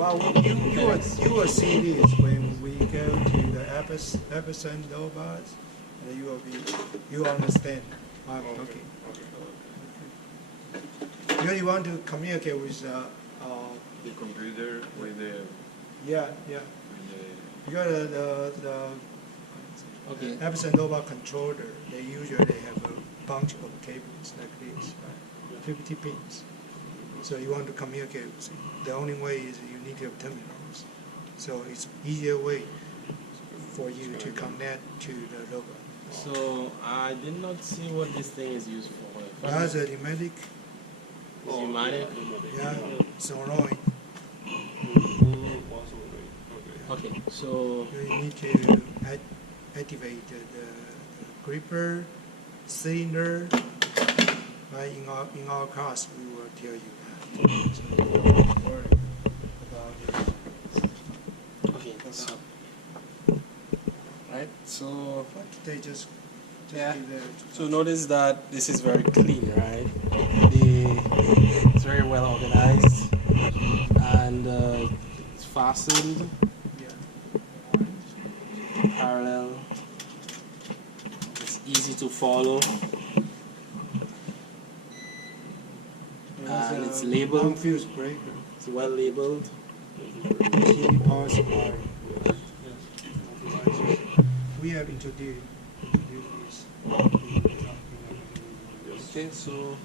Well, you will see this when we go to the epicenter robots, and you understand what I'm talking. You want to communicate with the computer with the yeah. Because the epicenter robot controller, they usually have a bunch of cables like this, right? 50 pins. So you want to communicate with it. The only way is you need to have terminals. So it's easier way for you to connect to the robot. So I did not see what this thing is used for. That's a pneumatic. Is pneumatic? Yeah, solenoid. Okay, so You need to activate the gripper, cylinder. Right, in our class, we will tell you that. So don't worry about it. okay, so right, so But they just yeah. give it. So notice that this is very clean, right? It's very well organized and it's fastened Yeah. parallel. It's easy to follow. And it's labeled. Non-fuse breaker. It's well labeled. TV power supply. We have introduced this. Okay, so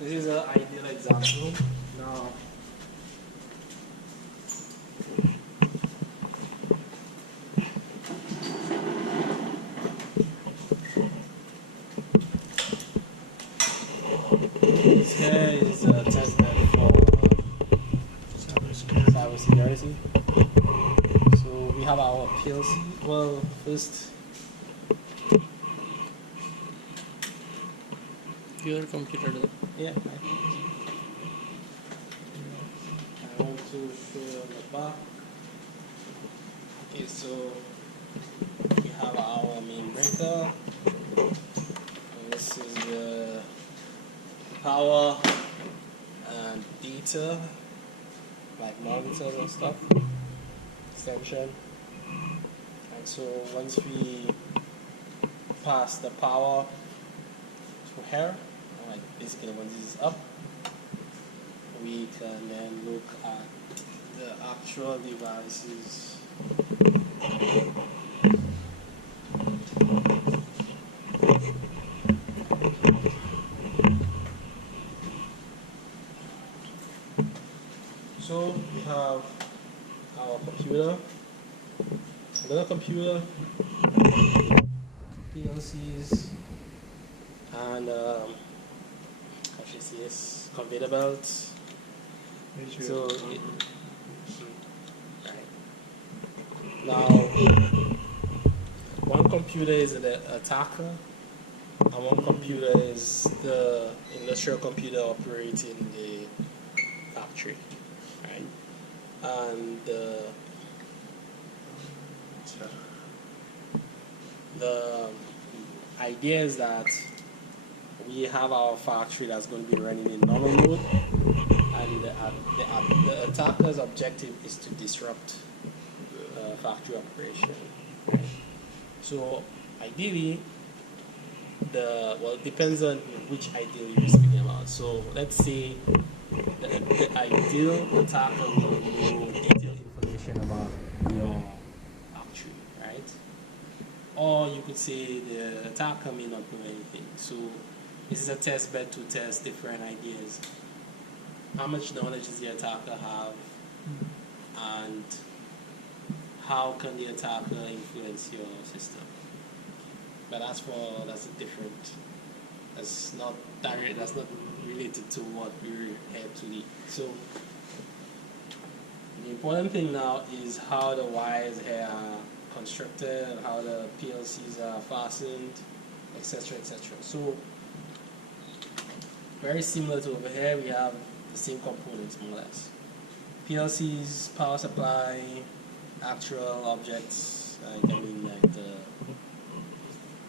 this is an ideal example. Now, this here is a test bed for cybersecurity. So we have our PLC. Well, first, Your computer. yeah. I want to show you on the back. Okay, so we have our main breaker. And this is the power and data, like monitors and stuff, extension. And so once we pass the power to here, like basically when this is up, we can then look at the actual devices. So we have our computer, another computer, PLCs, and HCS conveyor belts. So now one computer is the attacker, and one computer is the industrial computer operating the factory, right? And the idea is that we have our factory that's going to be running in normal mode, and the attacker's objective is to disrupt factory operation. Right? So ideally, it depends on which ideal you're speaking about. So let's say the ideal attacker will know detailed information about your factory, right? Or you could say the attacker may not know anything. So this is a test bed to test different ideas. How much knowledge does the attacker have, and how can the attacker influence your system? But that's a different. That's not direct. That's not related to what we're here to lead. So the important thing now is how the wires here are constructed, how the PLCs are fastened, etc., etc. So very similar to over here, we have the same components more or less. PLCs, power supply, actual objects, like the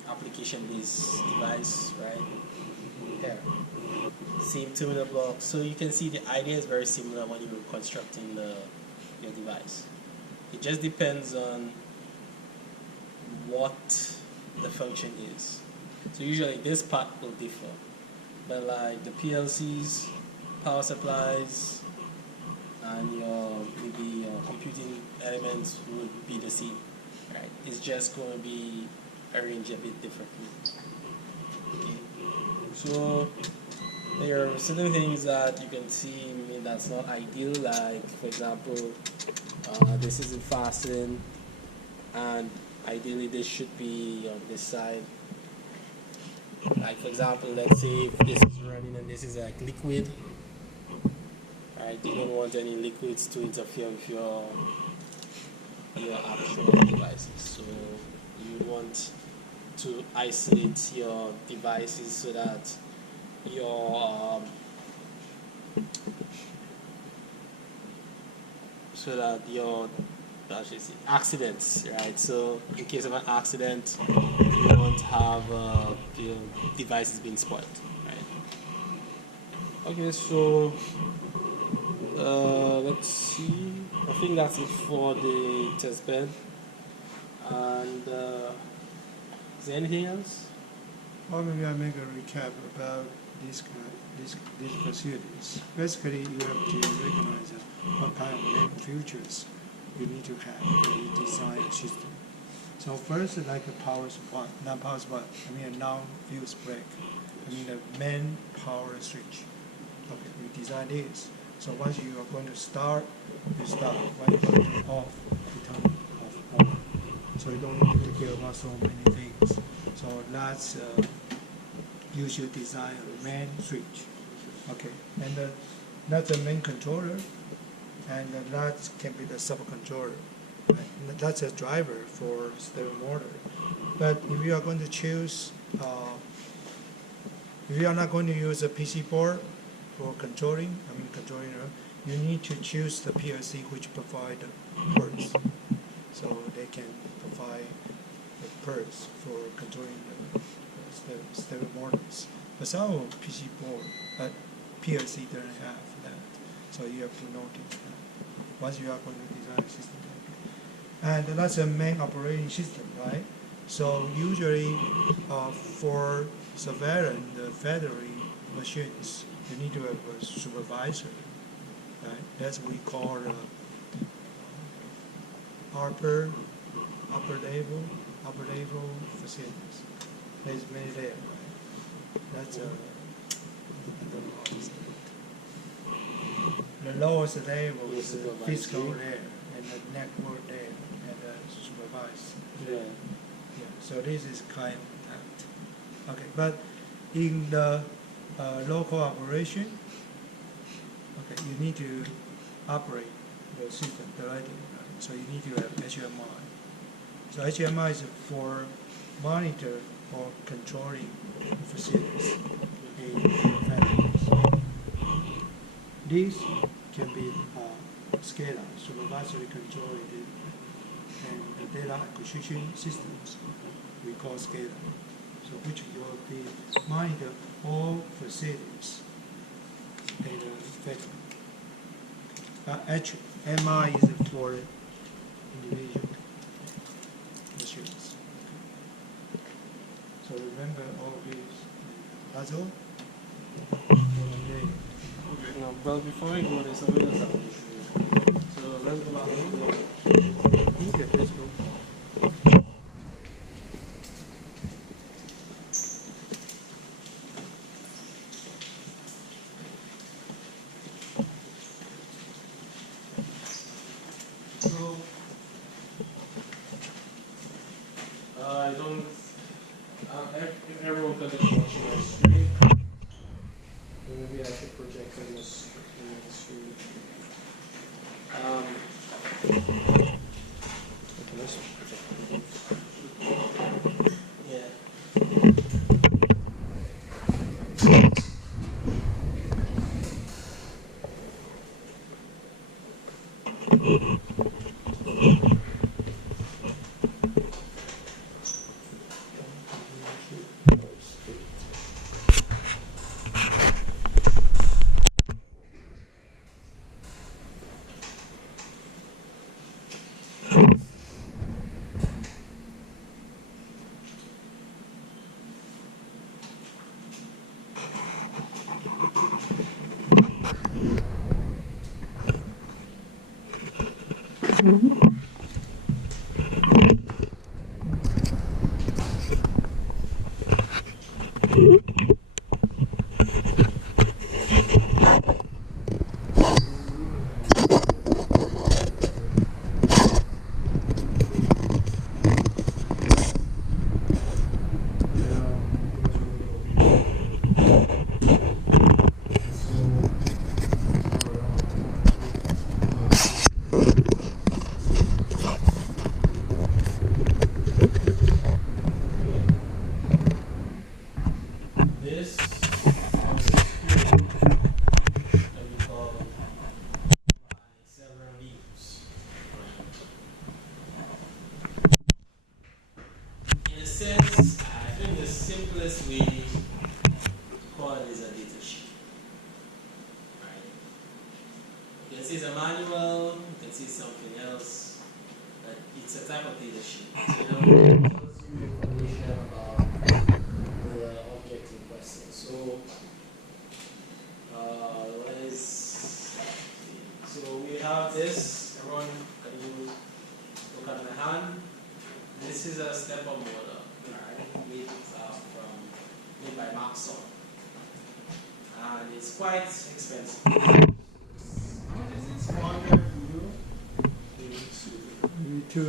application-based device, right? Here. same terminal block. So you can see the idea is very similar when you're constructing your device. It just depends on what the function is. So usually this part will differ, but like the PLCs, power supplies, and maybe your computing elements will be the same, right? It's just going to be arranged a bit differently. Okay. So there are certain things that you can see that's not ideal, like for example, this isn't fastened, and ideally this should be on this side. Like for example, let's say if this is running and this is like liquid, right? You don't want any liquids to interfere with your actual devices. So you want to isolate your devices so that your accidents, right? So in case of an accident, you won't have your devices being spoiled, right? Okay, so let's see. I think that's it for the test bed. And is there anything else? Or maybe I make a recap about these facilities. Basically, you have to recognize what kind of main features you need to have when you design a system. So first, like a power supply, not power supply, a non-fuse break. The main power switch. Okay, we design this. So once you are going to start, you start. When you're going to turn off, you turn off. So you don't need to care about so many things. So that's you should design a main switch. Okay, and that's a main controller, and that can be the subcontroller. Right? That's a driver for stereo motor. But if you are going to choose, if you are not going to use a PC board for controlling, you need to choose the PLC which provide the ports. So they can provide the ports for controlling the stereo motors. But some PC board, PLC doesn't have that. So you have to notice that once you are going to design a system like that. And that's a main operating system, right? So usually for surveillance, the factory machines, you need to have a supervisor, right? That's what we call upper level facilities. There's many there, right? That's I don't know how to say it. The lowest level is the physical layer, and the network layer, and the supervisor. Yeah. Yeah. So this is kind of that. Okay, but in the local operation, okay, you need to operate the system directly, right? So you need to have HMI. So HMI is for monitor or controlling facilities in factories. These can be SCADA, supervisory control and the data acquisition systems we call SCADA. So which will be monitor all facilities in the factory. HMI is for individual machines. So remember all these. That's all? Okay. No, but before we go, there's something else I want to show you. So let's go back to Okay, let's go. So, I don't. Everyone can just watch my screen. Maybe I should project on the screen. Okay, let's project. Yeah. This that we call by several views. In a sense, I think the simplest way to call it is a data sheet. Right? You can see it's a manual, you can see something else, but it's a type of data sheet. So, you know, it tells you information about the object in question. So, so we have this. Everyone, can you look at my hand? This is a stepper motor, right? Made by Maxon, and it's quite expensive. What is it? 400 euro. To